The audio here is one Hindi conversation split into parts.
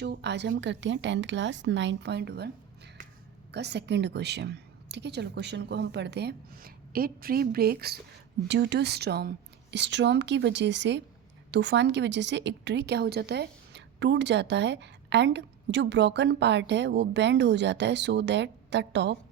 बच्चों, आज हम करते हैं 10th क्लास 9.1 का सेकंड क्वेश्चन। ठीक है, चलो क्वेश्चन को हम पढ़ते हैं। A tree breaks due to storm. Storm की वजह से, तूफान की वजह से एक ट्री क्या हो जाता है, टूट जाता है। एंड जो ब्रोकन पार्ट है वो बेंड हो जाता है सो दैट द टॉप,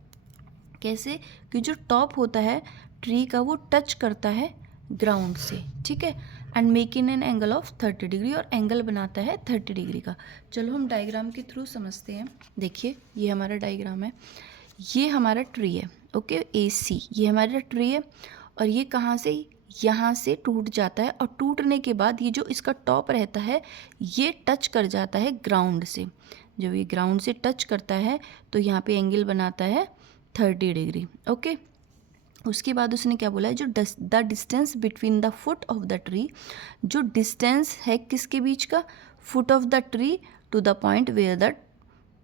कैसे कि जो टॉप होता है ट्री का वो टच करता है ग्राउंड से। ठीक है, and make in an angle of 30 degree, और एंगल बनाता है 30 डिग्री का। चलो हम डायग्राम के थ्रू समझते हैं। देखिए ये हमारा डायग्राम है, ये हमारा ट्री है। ओके, ए सी ये हमारा ट्री है, और ये कहाँ से, यहाँ से टूट जाता है, और टूटने के बाद ये जो इसका टॉप रहता है ये टच कर जाता है ग्राउंड से। जब ये ग्राउंड से टच करता है तो यहाँ पे एंगल बनाता है 30 डिग्री। ओके, उसके बाद उसने क्या बोला है, जो the distance between the foot of the tree, जो डिस्टेंस है किसके बीच का, foot of the tree to the point where the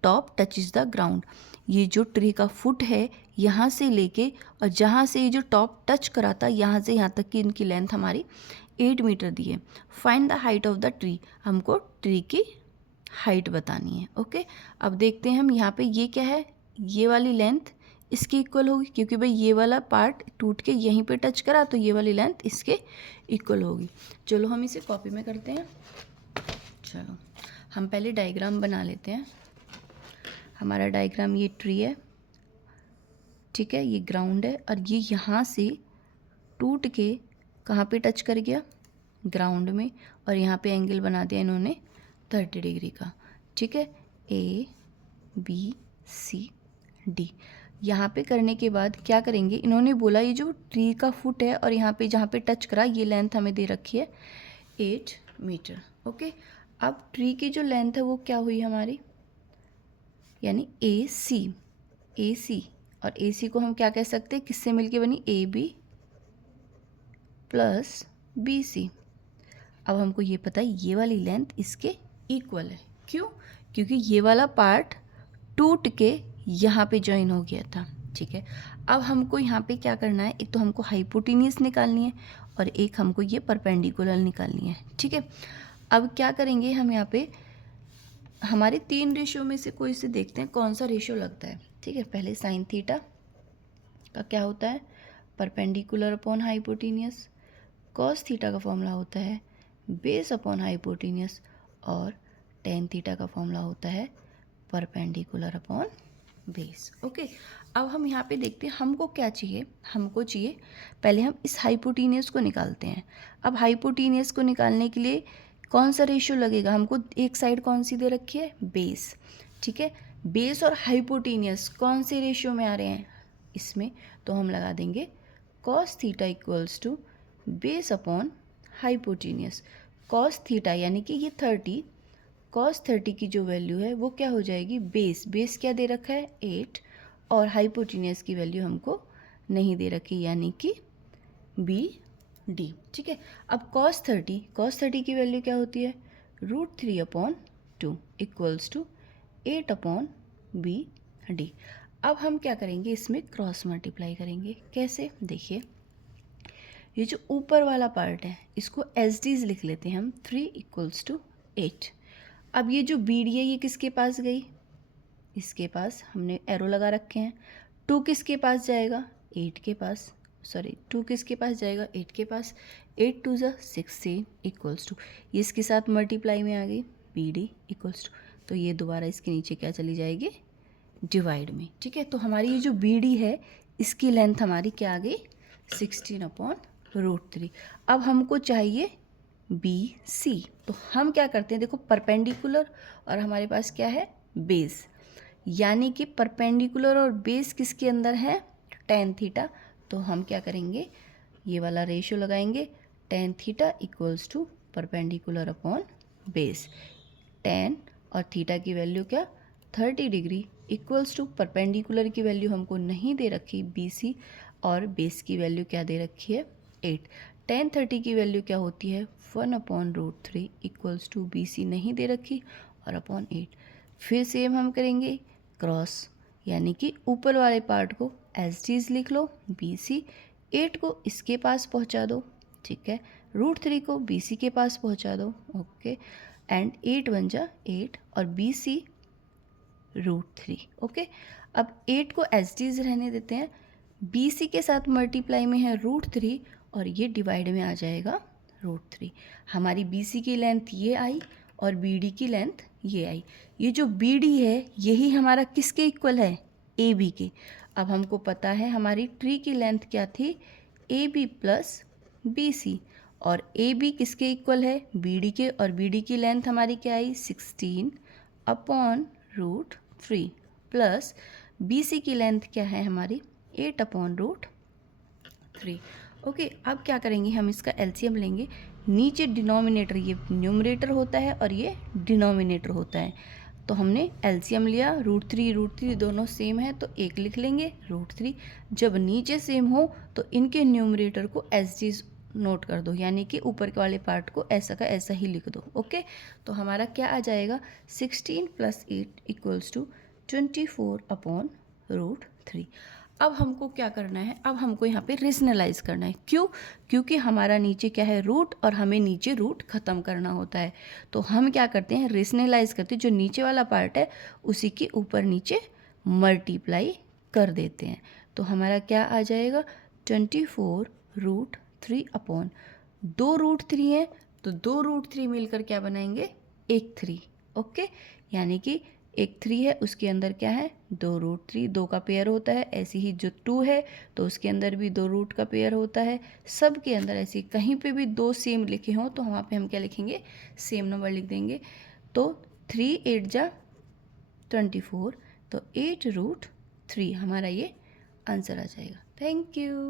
top touches the ground. ये जो ट्री का फुट है यहाँ से लेके और जहाँ से ये जो टॉप टच कराता है यहाँ से यहाँ तक की इनकी लेंथ हमारी 8 मीटर दी है। Find the height of the tree, हमको ट्री की हाइट बतानी है। ओके, अब देखते हैं हम यहाँ पे, ये क्या है, ये वाली लेंथ इसके इक्वल होगी, क्योंकि भाई ये वाला पार्ट टूट के यहीं पे टच करा तो ये वाली लेंथ इसके इक्वल होगी। चलो हम इसे कॉपी में करते हैं। चलो हम पहले डायग्राम बना लेते हैं। हमारा डायग्राम, ये ट्री है, ठीक है, ये ग्राउंड है, और ये यहाँ से टूट के कहाँ पे टच कर गया, ग्राउंड में, और यहाँ पे एंगल बना दिया इन्होंने 30 डिग्री का। ठीक है, ए बी सी डी। यहाँ पे करने के बाद क्या करेंगे, इन्होंने बोला ये जो ट्री का फुट है और यहाँ पे जहाँ पे टच करा ये लेंथ हमें दे रखी है 8 मीटर। ओके, अब ट्री की जो लेंथ है वो क्या हुई हमारी, यानी ए सी, और ए सी को हम क्या कह सकते हैं, किससे मिलके बनी, A B plus B C. अब हमको ये पता है ये वाली लेंथ इसके इक्वल है। क्यों, क्योंकि ये वाला पार्ट टूट के यहाँ पे ज्वाइन हो गया था। ठीक है, अब हमको यहाँ पे क्या करना है, एक तो हमको हाइपोटेनियस निकालनी है और एक हमको ये परपेंडिकुलर निकालनी है। ठीक है, अब क्या करेंगे हम, यहाँ पे हमारे 3 रेशियो में से कोई से देखते हैं कौन सा रेशियो लगता है। ठीक है, पहले साइन थीटा का क्या होता है, perpendicular upon hypotenuse. Cos theta का फॉर्मूला होता है बेस अपॉन हाइपोटेनियस, और टेन थीटा का फॉर्मूला होता है परपेंडिकुलर अपॉन बेस। ओके, अब हम यहाँ पे देखते हैं हमको क्या चाहिए, हमको चाहिए पहले हम इस हाइपोटेनियस को निकालते हैं। अब हाइपोटेनियस को निकालने के लिए कौन सा रेशियो लगेगा, हमको एक साइड कौन सी दे रखी है, बेस। ठीक है, बेस और हाइपोटेनियस कौन से रेशियो में आ रहे हैं इसमें, तो हम लगा देंगे cos theta equals to base upon hypotenuse. Cos theta यानी कि ये 30, कॉस 30 की जो वैल्यू है वो क्या हो जाएगी, बेस क्या दे रखा है 8, और हाइपोटेनियस की वैल्यू हमको नहीं दे रखी यानी कि बी डी। ठीक है, अब कॉस 30 की वैल्यू क्या होती है, √3 upon 2 equals to 8 upon B D. अब हम क्या करेंगे, इसमें क्रॉस मल्टीप्लाई करेंगे। कैसे, देखिए ये जो ऊपर वाला पार्ट है इसको एस डीज लिख लेते हैं हम, 3 इक्वल्स टू 8। अब ये जो बी डी है ये किसके पास गई, इसके पास हमने एरो लगा रखे हैं। 2 किसके पास जाएगा, 8 के पास, सॉरी 2 किसके पास जाएगा, 8 के पास। 8 2 ज़ा 16 इक्वल्स टू, ये इसके साथ मल्टीप्लाई में आ गई बी डी इक्वल्स टू, तो ये दोबारा इसके नीचे क्या चली जाएगी, डिवाइड में। ठीक है, तो हमारी ये जो बी डी है इसकी लेंथ हमारी क्या आ गई, 16 अपॉन √3। अब हमको चाहिए बी सी, तो हम क्या करते हैं, देखो परपेंडिकुलर और हमारे पास क्या है, बेस, यानी कि परपेंडिकुलर और बेस किसके अंदर है, टेन थीटा। तो हम क्या करेंगे, ये वाला रेशियो लगाएंगे, tan theta equals to perpendicular upon base. Tan और थीटा की वैल्यू क्या, 30 डिग्री इक्वल्स टू परपेंडिकुलर की वैल्यू हमको नहीं दे रखी बी सी, और बेस की वैल्यू क्या दे रखी है 8। टेन 30 की वैल्यू क्या होती है 1 upon √3 equals to B C नहीं दे रखी, और अपॉन 8। फिर सेम हम करेंगे क्रॉस, यानी कि ऊपर वाले पार्ट को एस डीज लिख लो, बी सी 8 को इसके पास पहुंचा दो, ठीक है, √3 को बी सी के पास पहुंचा दो। ओके, एंड 8 1 जा 8 और BC √3। ओके, अब 8 को एज इट इज रहने देते हैं, BC के साथ मल्टीप्लाई में है √3 और ये डिवाइड में आ जाएगा √3। हमारी BC की लेंथ ये आई और BD की लेंथ ये आई। ये जो BD है यही हमारा किसके इक्वल है, AB के। अब हमको पता है हमारी ट्री की लेंथ क्या थी, AB प्लस BC, और AB किसके इक्वल है, BD के, और BD की लेंथ हमारी क्या आई 16 अपॉन √3 प्लस BC की लेंथ क्या है हमारी 8 अपॉन √3। ओके, अब क्या करेंगे, हम इसका एलसीएम लेंगे। नीचे डिनोमिनेटर, ये न्यूमरेटर होता है और ये डिनोमिनेटर होता है, तो हमने एलसीएम लिया, √3 दोनों सेम है तो एक लिख लेंगे √3। जब नीचे सेम हो तो इनके न्यूमरेटर को एज इज नोट कर दो, यानी कि ऊपर के वाले पार्ट को ऐसा का ऐसा ही लिख दो। ओके, तो हमारा क्या आ जाएगा 16 + 8 = 24 अपॉन √3। अब हमको क्या करना है, अब हमको यहाँ पे रेशनलाइज करना है। क्यों, क्योंकि हमारा नीचे क्या है रूट और हमें नीचे रूट ख़त्म करना होता है। तो हम क्या करते हैं, रेशनलाइज करते हैं, जो नीचे वाला पार्ट है उसी के ऊपर नीचे मल्टीप्लाई कर देते हैं। तो हमारा क्या आ जाएगा 24 √3 अपॉन 2 √3 है तो 2 √3 मिलकर क्या बनाएंगे, एक 3। ओके, यानी कि एक 3 है उसके अंदर क्या है 2 √3, 2 का पेयर होता है। ऐसे ही जो 2 है तो उसके अंदर भी 2 रूट का पेयर होता है। सब के अंदर ऐसे कहीं पे भी 2 सेम लिखे हों तो वहाँ पे हम क्या लिखेंगे, सेम नंबर लिख देंगे। तो 3 8 जा 24, तो 8 √3 हमारा ये आंसर आ जाएगा। Thank you.